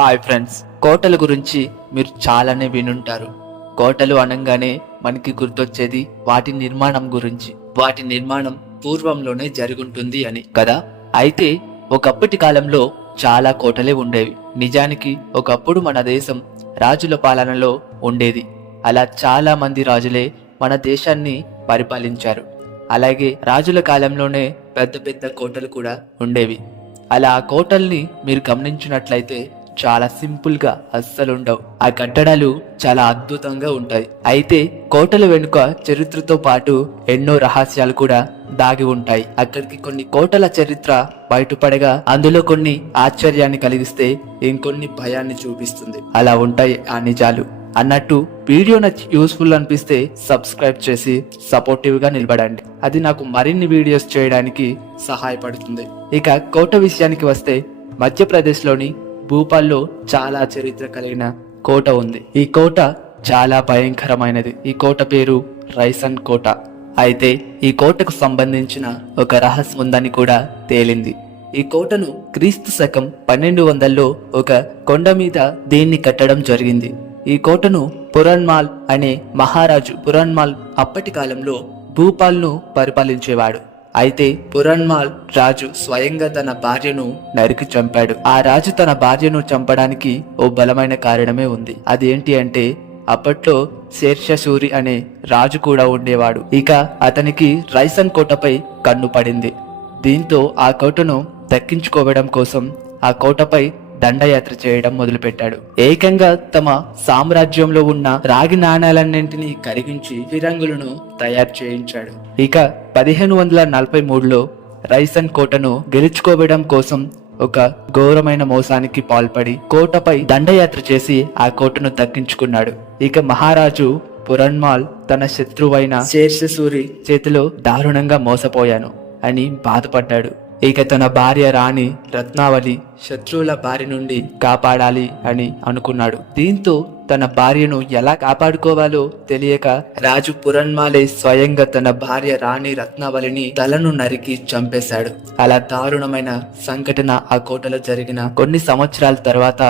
Hi friends, కోటల గురించి మీరు చాలానే వినుంటారు. కోటలు అనగానే మనకి గుర్తొచ్చేది వాటి నిర్మాణం గురించి. వాటి నిర్మాణం పూర్వంలోనే జరుగుంటుంది అని కదా. అయితే ఒకప్పటి కాలంలో చాలా కోటలే ఉండేవి. నిజానికి ఒకప్పుడు మన దేశం రాజుల పాలనలో ఉండేది. అలా చాలా మంది రాజులే మన దేశాన్ని పరిపాలించారు. అలాగే రాజుల కాలంలోనే పెద్ద పెద్ద కోటలు కూడా ఉండేవి. అలా ఆ కోటల్ని మీరు గమనించినట్లయితే చాలా సింపుల్ గా అస్సలుండవు. ఆ కట్టడాలు చాలా అద్భుతంగా ఉంటాయి. అయితే కోటల వెనుక చరిత్రతో పాటు ఎన్నో రహస్యాలు కూడా దాగి ఉంటాయి. అక్కడికి కొన్ని కోటల చరిత్ర బయటపడగా అందులో కొన్ని ఆశ్చర్యాన్ని కలిగిస్తే ఇంకొన్ని భయాన్ని చూపిస్తుంది. అలా ఉంటాయి ఆ నిజాలు. అన్నట్టు వీడియో నచ్చి యూస్ఫుల్ అనిపిస్తే సబ్స్క్రైబ్ చేసి సపోర్టివ్ గా నిలబడండి. అది నాకు మరిన్ని వీడియోస్ చేయడానికి సహాయపడుతుంది. ఇక కోట విషయానికి వస్తే మధ్యప్రదేశ్ లోని భూపాల్లో చాలా చరిత్ర కలిగిన కోట ఉంది. ఈ కోట చాలా భయంకరమైనది. ఈ కోట పేరు రైసన్ కోట. అయితే ఈ కోటకు సంబంధించిన ఒక రహస్యం ఉందని కూడా తేలింది. ఈ కోటను క్రీస్తు శకం 1200లో ఒక కొండ మీద దీన్ని కట్టడం జరిగింది. ఈ కోటను పురన్మాల్ అనే మహారాజు పురన్మాల్ అప్పటి కాలంలో భూపాల్ను పరిపాలించేవాడు. అయితే పురన్మాల్ రాజు స్వయంగా తన భార్యను నరికి చంపాడు. ఆ రాజు తన భార్యను చంపడానికి ఓ బలమైన కారణమే ఉంది. అదేంటి అంటే అప్పట్లో శేర్షసూరి అనే రాజు కూడా ఉండేవాడు. ఇక అతనికి రైసన్ కోటపై కన్ను పడింది. దీంతో ఆ కోటను దక్కించుకోవడం కోసం ఆ కోటపై దండయాత్ర చేయడం మొదలుపెట్టాడు. ఏకంగా తమ సామ్రాజ్యంలో ఉన్న రాగి నాణాలన్నింటినీ కరిగించి ఫిరంగులను తయారు చేయించాడు. ఇక 1543లో రైసన్ కోటను గెలుచుకోవడం కోసం ఒక ఘోరమైన మోసానికి పాల్పడి కోటపై దండయాత్ర చేసి ఆ కోటను దక్కించుకున్నాడు. ఇక మహారాజు పురన్మాల్ తన శత్రువైన శేర్షసూరి చేతిలో దారుణంగా మోసపోయాను అని బాధపడ్డాడు. ఇక తన భార్య రాణి రత్నావళి శత్రువుల బారి నుండి కాపాడాలి అని అనుకున్నాడు. దీంతో తన భార్యను ఎలా కాపాడుకోవాలో తెలియక రాజు పురన్మాలే స్వయంగా తన భార్య రాణి రత్నావళిని తలను నరికి చంపేశాడు. అలా దారుణమైన సంఘటన ఆ కోటలో జరిగిన కొన్ని సంవత్సరాల తర్వాత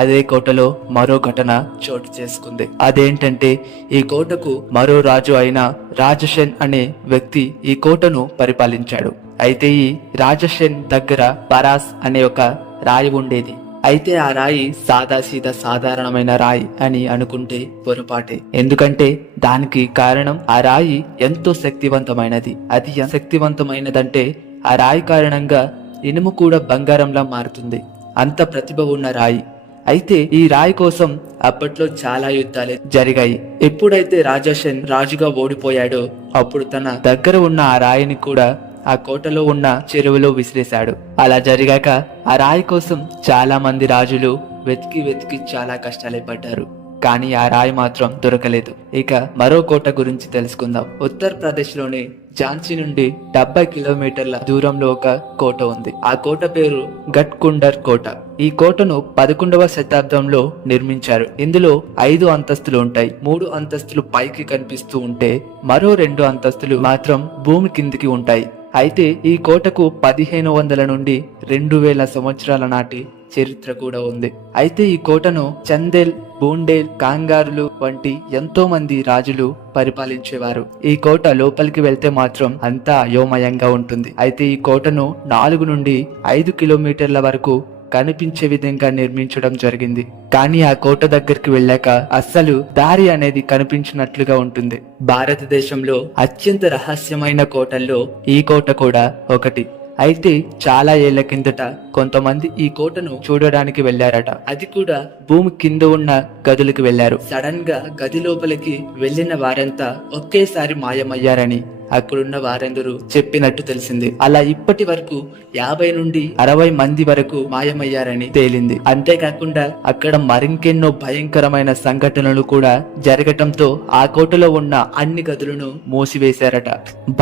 అదే కోటలో మరో ఘటన చోటు చేసుకుంది. అదేంటంటే ఈ కోటకు మరో రాజు అయిన రాజసేన్ అనే వ్యక్తి ఈ కోటను పరిపాలించాడు. అయితే ఈ రాజసేన్ దగ్గర పరాస్ అనే ఒక రాయి ఉండేది. అయితే ఆ రాయి సాదాసీదా సాధారణమైన రాయి అని అనుకుంటే పొరపాటే. ఎందుకంటే దానికి కారణం ఆ రాయి ఎంతో శక్తివంతమైనది. అది శక్తివంతమైనదంటే ఆ రాయి కారణంగా ఇనుము కూడా బంగారంలా మారుతుంది. అంత ప్రతిభ ఉన్న రాయి. అయితే ఈ రాయి కోసం అప్పట్లో చాలా యుద్ధాలు జరిగాయి. ఎప్పుడైతే రాజసేన్ రాజుగా ఓడిపోయాడో అప్పుడు తన దగ్గర ఉన్న ఆ రాయిని కూడా ఆ కోటలో ఉన్న చెరువులో విసిరేశాడు. అలా జరిగాక ఆ రాయి కోసం చాలా మంది రాజులు వెతికి వెతికి చాలా కష్టాలే పడ్డారు. కానీ ఆ రాయి మాత్రం దొరకలేదు. ఇక మరో కోట గురించి తెలుసుకుందాం. ఉత్తరప్రదేశ్ లోని ఝాన్సీ నుండి 70 కిలోమీటర్ల దూరంలో ఒక కోట ఉంది. ఆ కోట పేరు గట్కుండర్ కోట. ఈ కోటను 11వ శతాబ్దంలో నిర్మించారు. ఇందులో 5 అంతస్తులు ఉంటాయి. 3 అంతస్తులు పైకి కనిపిస్తూ ఉంటే మరో 2 అంతస్తులు మాత్రం భూమి కిందికి ఉంటాయి. అయితే ఈ కోటకు 1500 నుండి 2000 సంవత్సరాల నాటి చరిత్ర కూడా ఉంది. అయితే ఈ కోటను చందేల్, బూండేల్, కాంగారులు వంటి ఎంతో మంది రాజులు పరిపాలించేవారు. ఈ కోట లోపలికి వెళ్తే మాత్రం అంతా అయోమయంగా ఉంటుంది. అయితే ఈ కోటను 4 నుండి 5 కిలోమీటర్ల వరకు కనిపించే విధంగా నిర్మించడం జరిగింది. కానీ ఆ కోట దగ్గరికి వెళ్ళాక అస్సలు దారి అనేది కనిపించినట్లుగా ఉంటుంది. భారతదేశంలో అత్యంత రహస్యమైన కోటల్లో ఈ కోట కూడా ఒకటి. అయితే చాలా ఏళ్ల కిందట కొంతమంది ఈ కోటను చూడడానికి వెళ్లారట. అది కూడా భూమి కింద ఉన్న గదులకు వెళ్లారు. సడన్ గా గది లోపలికి వెళ్లిన వారంతా ఒకేసారి మాయమయ్యారని అక్కడున్న వారందరూ చెప్పినట్టు తెలిసింది. అలా ఇప్పటి వరకు 50 నుండి 60 మంది వరకు మాయమయ్యారని తేలింది. అంతేకాకుండా అక్కడ మరింకెన్నో భయంకరమైన సంఘటనలు కూడా జరగటంతో ఆ కోటలో ఉన్న అన్ని గదులను మూసివేశారట.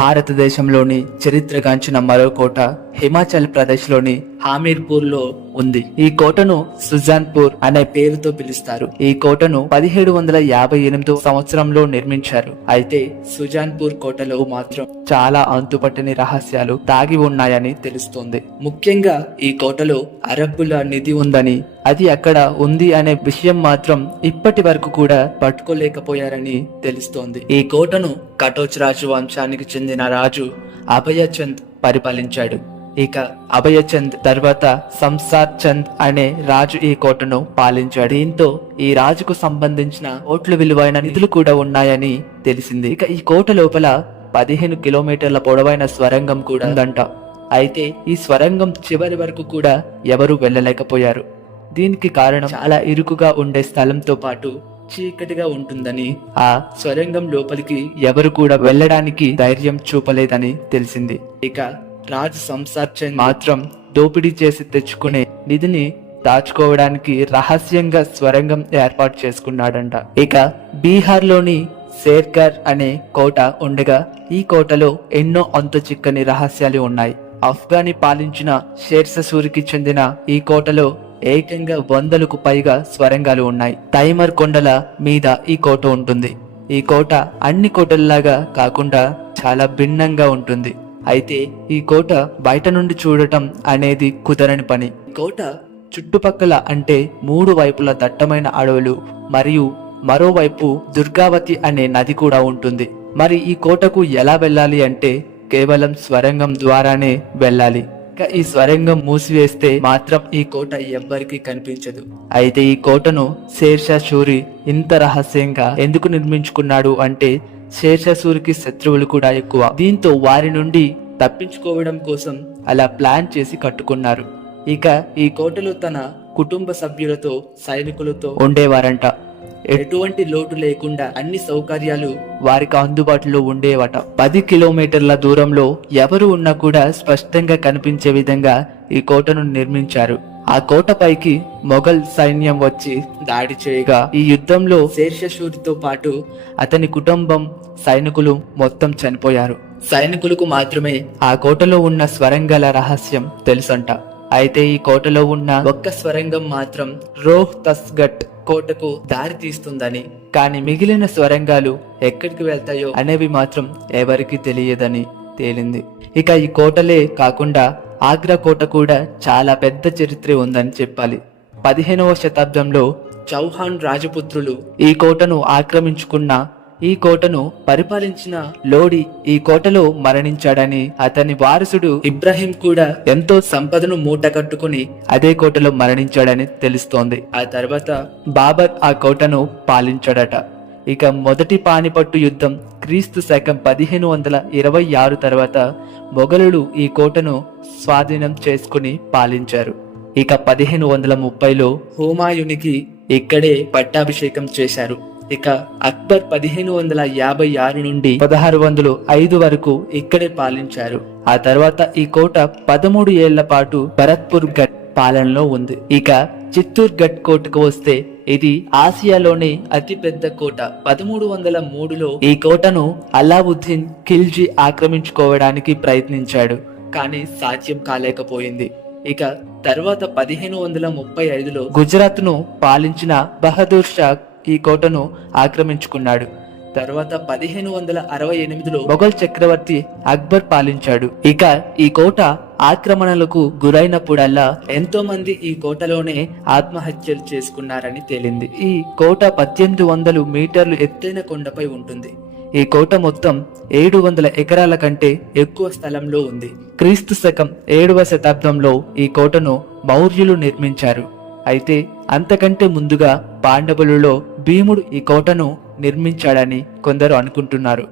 భారతదేశంలోని చరిత్రగాంచిన మరో కోట హిమాచల్ ప్రదేశ్ లోని హామీర్పూర్ లో ఉంది. ఈ కోటను సుజాన్పూర్ అనే పేరుతో పిలుస్తారు. ఈ కోటను 1758 సంవత్సరంలో నిర్మించారు. అయితే సుజాన్పూర్ కోటలో మాత్రం చాలా అంతుపట్టని రహస్యాలు దాగి ఉన్నాయని తెలుస్తోంది. ముఖ్యంగా ఈ కోటలో అరబ్బుల నిధి ఉందని, అది అక్కడ ఉంది అనే విషయం మాత్రం ఇప్పటి వరకు కూడా పట్టుకోలేకపోయారని తెలుస్తోంది. ఈ కోటను కటోచ్ రాజు వంశానికి చెందిన రాజు అభయచంద్ పరిపాలించాడు. ఇక అభయచంద్ తర్వాత సంసార్ చంద్ అనే రాజు ఈ కోటను పాలించాడు. దీంతో ఈ రాజుకు సంబంధించిన కోట్ల విలువైన నిధులు కూడా ఉన్నాయని తెలిసింది. ఇక ఈ కోట లోపల 15 కిలోమీటర్ల పొడవైన స్వరంగం కూడా ఉందంట. అయితే ఈ స్వరంగం చివరి వరకు కూడా ఎవరూ వెళ్ళలేకపోయారు. దీనికి కారణం చాలా ఇరుకుగా ఉండే స్థలంతో పాటు చీకటిగా ఉంటుందని, ఆ స్వరంగం లోపలికి ఎవరు కూడా వెళ్ళడానికి ధైర్యం చూపలేదని తెలిసింది. ఇక రాజు సంసార్ చంద్ మాత్రం దోపిడీ చేసి తెచ్చుకునే నిధిని దాచుకోవడానికి రహస్యంగా స్వరంగం ఏర్పాటు చేసుకున్నాడంట. ఇక బీహార్ లోని షేర్గర్ అనే కోట ఉండగా ఈ కోటలో ఎన్నో అంతు చిక్కని రహస్యాలు ఉన్నాయి. ఆఫ్ఘనీ పాలించిన షేర్షాసూరికి చెందిన ఈ కోటలో ఏకంగా 100కు పైగా స్వరంగాలు ఉన్నాయి. తైమర్ కొండల మీద ఈ కోట ఉంటుంది. ఈ కోట అన్ని కోటల్లాగా కాకుండా చాలా భిన్నంగా ఉంటుంది. అయితే ఈ కోట బయట నుండి చూడటం అనేది కుదరని పని. కోట చుట్టుపక్కల అంటే 3 వైపుల దట్టమైన అడవులు మరియు మరోవైపు దుర్గావతి అనే నది కూడా ఉంటుంది. మరి ఈ కోటకు ఎలా వెళ్ళాలి అంటే కేవలం స్వరంగం ద్వారానే వెళ్ళాలి. ఈ స్వరంగం మూసివేస్తే మాత్రం ఈ కోట ఎవ్వరికి కనిపించదు. అయితే ఈ కోటను షేర్షాసూరి ఇంత రహస్యంగా ఎందుకు నిర్మించుకున్నాడు అంటే షేర్షాసూరికి శత్రువులు కూడా ఎక్కువ. దీంతో వారి నుండి తప్పించుకోవడం కోసం అలా ప్లాన్ చేసి కట్టుకున్నారు. ఇక ఈ కోటలో తన కుటుంబ సభ్యులతో సైనికులతో ఉండేవారంట. ఎటువంటి లోటు లేకుండా అన్ని సౌకర్యాలు వారికి అందుబాటులో ఉండేవట. 10 కిలోమీటర్ల దూరంలో ఎవరు ఉన్నా కూడా స్పష్టంగా కనిపించే విధంగా ఈ కోటను నిర్మించారు. ఆ కోటపైకి మొఘల్ సైన్యం వచ్చి దాడి చేయగా ఈ యుద్ధంలో షేర్షాసూరితో పాటు అతని కుటుంబం, సైనికులు మొత్తం చనిపోయారు. సైనికులకు మాత్రమే ఆ కోటలో ఉన్న స్వరంగాల రహస్యం తెలుసంట. అయితే ఈ కోటలో ఉన్న ఒక్క స్వరంగం మాత్రం రోహ్ తస్గట్ కోటకు దారి తీస్తుందని, కానీ మిగిలిన స్వరంగాలు ఎక్కడికి వెళ్తాయో అనేవి మాత్రం ఎవరికి తెలియదని తేలింది. ఇక ఈ కోటలే కాకుండా ఆగ్రా కోట కూడా చాలా పెద్ద చరిత్ర ఉందని చెప్పాలి. 15వ శతాబ్దంలో చౌహాన్ రాజపుత్రులు ఈ కోటను ఆక్రమించుకున్న ఈ కోటను పరిపాలించిన లోడి ఈ కోటలో మరణించాడని, అతని వారసుడు ఇబ్రాహిం కూడా ఎంతో సంపదను మూట కట్టుకుని అదే కోటలో మరణించాడని తెలుస్తోంది. ఆ తర్వాత బాబర్ ఆ కోటను పాలించాడట. ఇక మొదటి పానిపట్టు యుద్ధం క్రీస్తు శకం 1526 తర్వాత మొఘలులు ఈ కోటను స్వాధీనం చేసుకుని పాలించారు. ఇక 1530లో హుమాయూనికి ఇక్కడే పట్టాభిషేకం చేశారు. ఇక అక్బర్ 1556 నుండి 1605 వరకు ఇక్కడే పాలించారు. ఆ తర్వాత ఈ కోట 13 ఏళ్ల పాటు భరత్పూర్ గఢ్ పాలనలో ఉంది. ఇక చిత్తూర్ గఢ్ కోటకు వస్తే ఇది ఆసియాలోనే అతి పెద్ద కోట. 1303లో ఈ కోటను అలావుద్దీన్ ఖిల్జీ ఆక్రమించుకోవడానికి ప్రయత్నించాడు, కానీ సాధ్యం కాలేకపోయింది. ఇక తర్వాత 1535లో గుజరాత్ ను పాలించిన బహదూర్ షా ఈ కోటను ఆక్రమించుకున్నాడు. తర్వాత 1568లో మొఘల్ చక్రవర్తి అక్బర్ పాలించాడు. ఇక ఈ కోట ఆక్రమణలకు గురైనప్పుడల్లా ఎంతో మంది ఈ కోటలోనే ఆత్మహత్యలు చేసుకున్నారని తేలింది. ఈ కోట 1800 మీటర్లు ఎత్తైన కొండపై ఉంటుంది. ఈ కోట మొత్తం 700 ఎకరాల కంటే ఎక్కువ స్థలంలో ఉంది. క్రీస్తు శకం 7వ శతాబ్దంలో ఈ కోటను మౌర్యులు నిర్మించారు. అయితే అంతకంటే ముందుగా పాండవులలో భీముడు ఈ కోటను నిర్మించాడని కొందరు అనుకుంటున్నారు.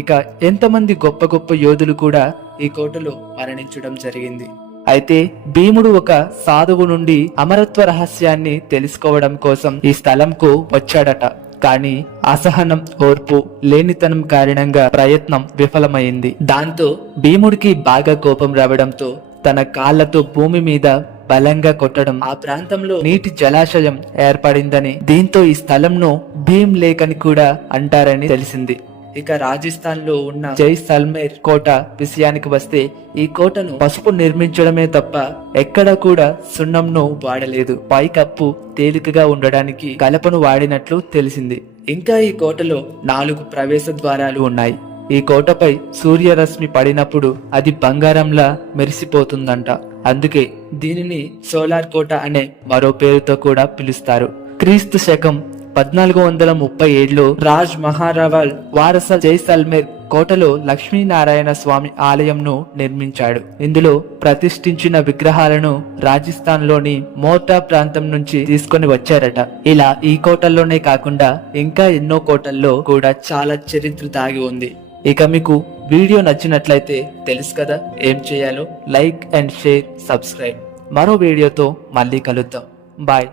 ఇక ఎంతమంది గొప్ప గొప్ప యోధులు కూడా ఈ కోటలో మరణించడం జరిగింది. అయితే భీముడు ఒక సాధువు నుండి అమరత్వ రహస్యాన్ని తెలుసుకోవడం కోసం ఈ స్థలంకు వచ్చాడట. కానీ అసహనం, ఓర్పు లేనితనం కారణంగా ప్రయత్నం విఫలమైంది. దాంతో భీముడికి బాగా కోపం రావడంతో తన కాళ్లతో భూమి మీద బలంగా కొట్టడం, ఆ ప్రాంతంలో నీటి జలాశయం ఏర్పడిందని, దీంతో ఈ స్థలంను భీమ్ లేక్ అని కూడా అంటారని తెలిసింది. ఇక రాజస్థాన్ లో ఉన్న జైసల్మేర్ కోట విషయానికి వస్తే ఈ కోటను పసుపు నిర్మించడమే తప్ప ఎక్కడ కూడా సున్నంను వాడలేదు. పైకప్పు తేలికగా ఉండడానికి కలపను వాడినట్లు తెలిసింది. ఇంకా ఈ కోటలో 4 ప్రవేశ ద్వారాలు ఉన్నాయి. ఈ కోటపై సూర్యరశ్మి పడినప్పుడు అది బంగారంలా మెరిసిపోతుందంట. అందుకే దీనిని సోలార్ కోట అనే మరో పేరుతో కూడా పిలుస్తారు. క్రీస్తు శకం 1437లో రాజ్ మహారావల్ వారస జైసల్మేర్ కోటలో లక్ష్మీనారాయణ స్వామి ఆలయంను నిర్మించాడు. ఇందులో ప్రతిష్ఠించిన విగ్రహాలను రాజస్థాన్ లోని మోర్టా ప్రాంతం నుంచి తీసుకొని వచ్చారట. ఇలా ఈ కోటల్లోనే కాకుండా ఇంకా ఎన్నో కోటల్లో కూడా చాలా చరిత్ర దాగి ఉంది. ఇక మీకు వీడియో నచ్చినట్లయితే తెలుసు కదా ఏం చేయాలో. Like and share, subscribe. మరో వీడియోతో మళ్ళీ కలుద్దాం. బాయ్.